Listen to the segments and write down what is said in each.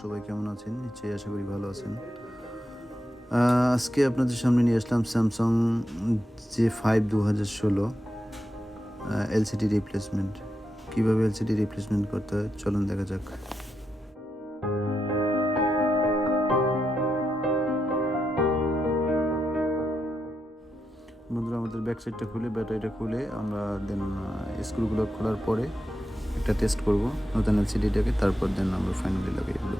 সবাই কেমন আছেন? নিশ্চয়ই আশা করি ভালো আছেন। আজকে আপনাদের সামনে নিয়ে আসলাম স্যামসাং J5 2016 এলসিডি রিপ্লেসমেন্ট। কীভাবে এলসিডি রিপ্লেসমেন্ট করতে হয় চলুন দেখা যাক। বন্ধুরা, আমাদের ব্যাক সাইডটা খুলে ব্যাটারিটা খুলে আমরা দেন স্ক্রুগুলো খোলার পরে একটা টেস্ট করব নতুন এলসিডিটাকে, তারপর দেন আমরা ফাইনালি লাগিয়ে দেবো।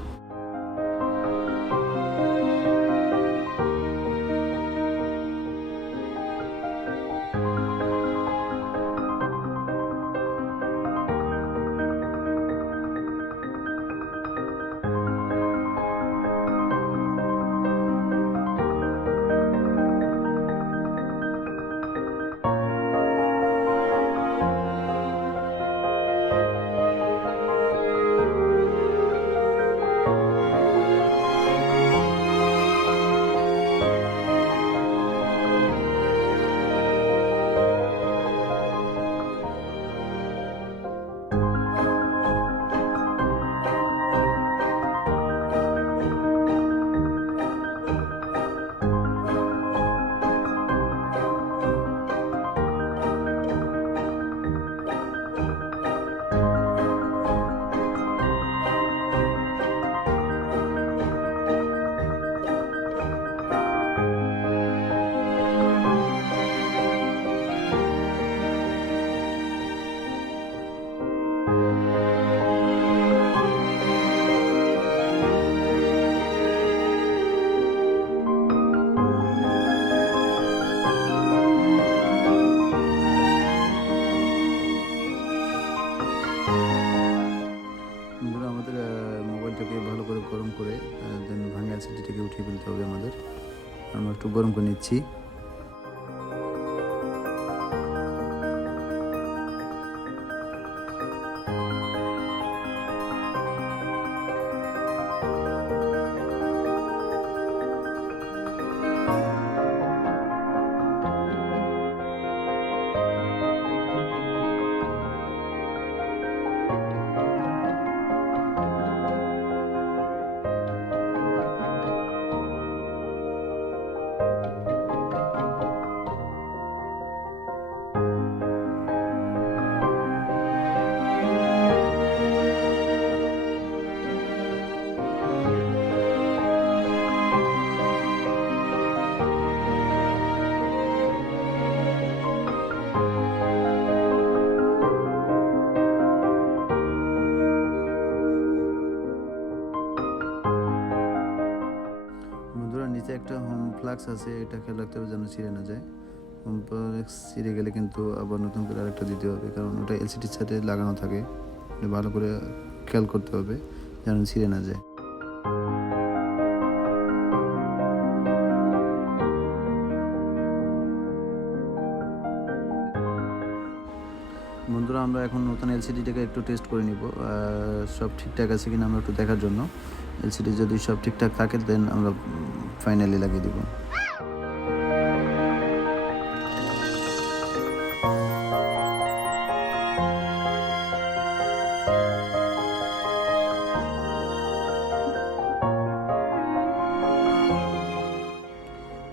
বন্ধুরা, আমাদের মোবাইলটাকে ভালো করে গরম করে দেন ভাঙা এলসিডিটাকে উঠিয়ে ফেলতে হবে আমাদের। আমরা একটু গরম করে নিচ্ছি। বন্ধুরা, নিচে একটা হোম ফ্লাক্স আছে, এটা খেয়াল রাখতে হবে যেন ছিঁড়ে না যায়। হোম ফ্লাক্স ছিঁড়ে গেলে কিন্তু আবার নতুন করে আরেকটা দিতে হবে, কারণ ওটা এলসিডির সাথে লাগানো থাকে। এটা ভালো করে খেয়াল করতে হবে যেন ছিঁড়ে না যায়। বন্ধুরা, আমরা এখন নতুন এলসিডিটাকে একটু টেস্ট করে নিব, সব ঠিকঠাক আছে কিনা আমরা একটু দেখার জন্য। এলসিডি যদি সব ঠিকঠাক থাকে দেন আমরা ফাইনালি লাগিয়ে দিব।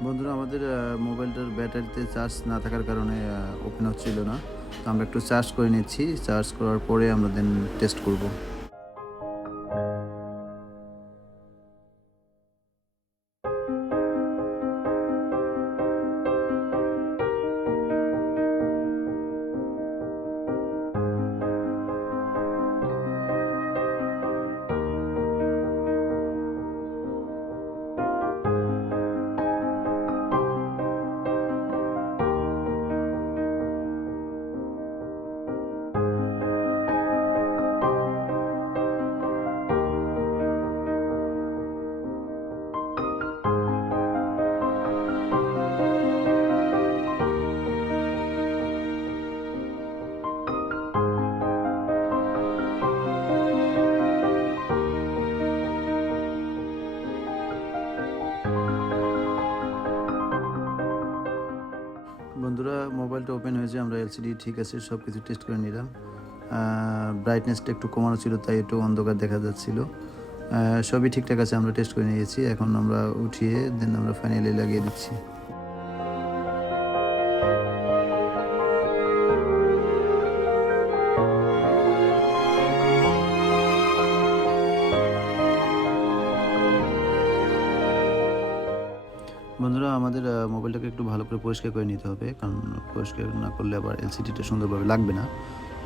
বন্ধুরা, আমাদের মোবাইলটার ব্যাটারিতে চার্জ না থাকার কারণে ওপেন হচ্ছিল না। তো আমরা একটু চার্জ করে নিচ্ছি। চার্জ করার পরে আমরা দেন টেস্ট করব। বন্ধুরা, মোবাইলটা ওপেন হয়েছে, আমরা এলসিডি ঠিক আছে সব কিছু টেস্ট করে নিলাম। ব্রাইটনেসটা একটু কমানো ছিল, তাই একটু অন্ধকার দেখা যাচ্ছিল। সবই ঠিকঠাক আছে, আমরা টেস্ট করে নিয়েছি। এখন আমরা উঠিয়ে দেন আমরা ফাইনালি লাগিয়ে দিচ্ছি। বন্ধুরা, আমাদের মোবাইলটাকে একটু ভালো করে পরিষ্কার করে নিতে হবে, কারণ পরিষ্কার না করলে আবার এলসিডিটা সুন্দরভাবে লাগবে না।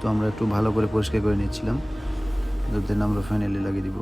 তো আমরা একটু ভালো করে পরিষ্কার করে নিচ্ছিলাম, দেন আমরা ফাইনালি লাগিয়ে দিব।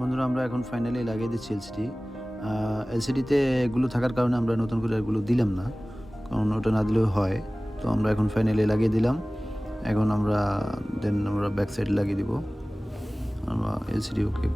বন্ধুরা, আমরা এখন ফাইনালি লাগিয়ে দিচ্ছি এলসিডি। এলসিডিতে এগুলো থাকার কারণে আমরা নতুন করে এগুলো দিলাম না, কারণ ওটা না দিলেও হয়। তো আমরা এখন ফাইনালি লাগিয়ে দিলাম। এখন আমরা ব্যাক সাইড লাগিয়ে দিব আমরা এলসিডি। ওকে,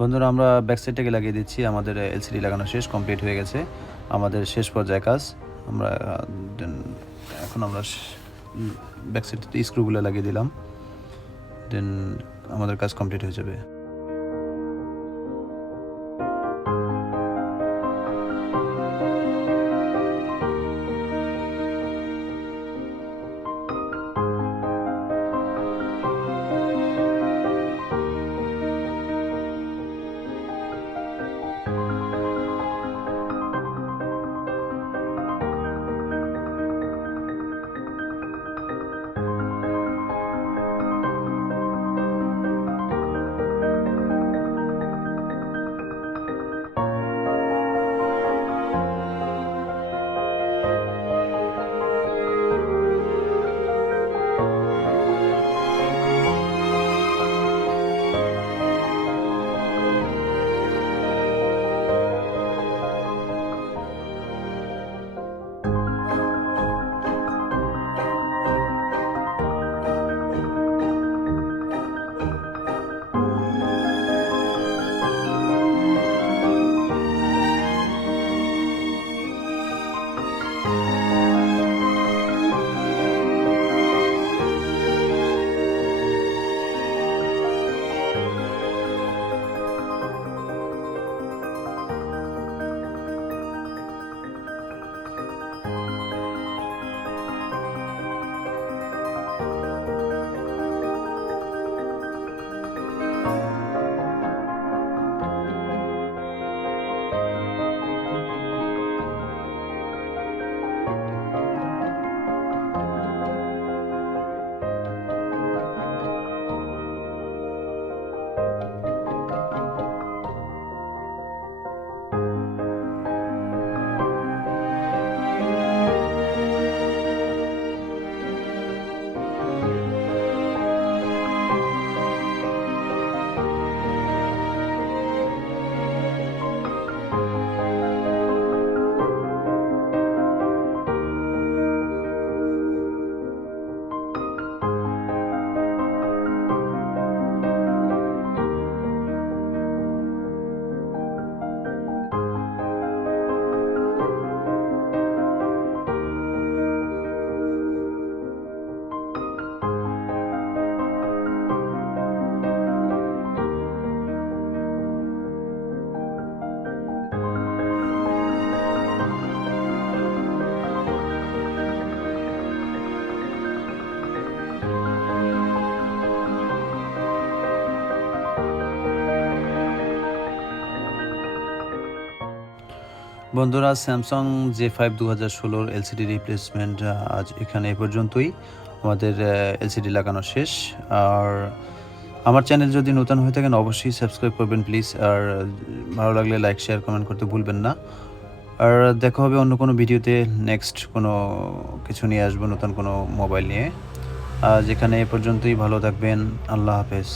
বন্ধুরা, আমরা ব্যাক সাইডটাকে লাগিয়ে দিচ্ছি। আমাদের এলসিডি লাগানো শেষ, কমপ্লিট হয়ে গেছে। আমাদের শেষ পর্যায়ে কাজ। আমরা এখন আমরা ব্যাক সাইডে স্ক্রুগুলো লাগিয়ে দিলাম, দেন আমাদের কাজ কমপ্লিট হয়ে যাবে। বন্ধুরা, স্যামসাং J5 2016 এলসিডি রিপ্লেসমেন্ট আজ এখানে এ পর্যন্তই। আমাদের এলসিডি লাগানো শেষ। আর আমার চ্যানেল যদি নতুন হয়ে থাকেন অবশ্যই সাবস্ক্রাইব করবেন প্লিজ। আর ভালো লাগলে লাইক শেয়ার কমেন্ট করতে ভুলবেন না। আর দেখা হবে অন্য কোনো ভিডিওতে, নেক্সট কোনো কিছু নিয়ে আসবো, নতুন কোনো মোবাইল নিয়ে। আজ এখানে এ পর্যন্তই, ভালো থাকবেন, আল্লাহ হাফেজ।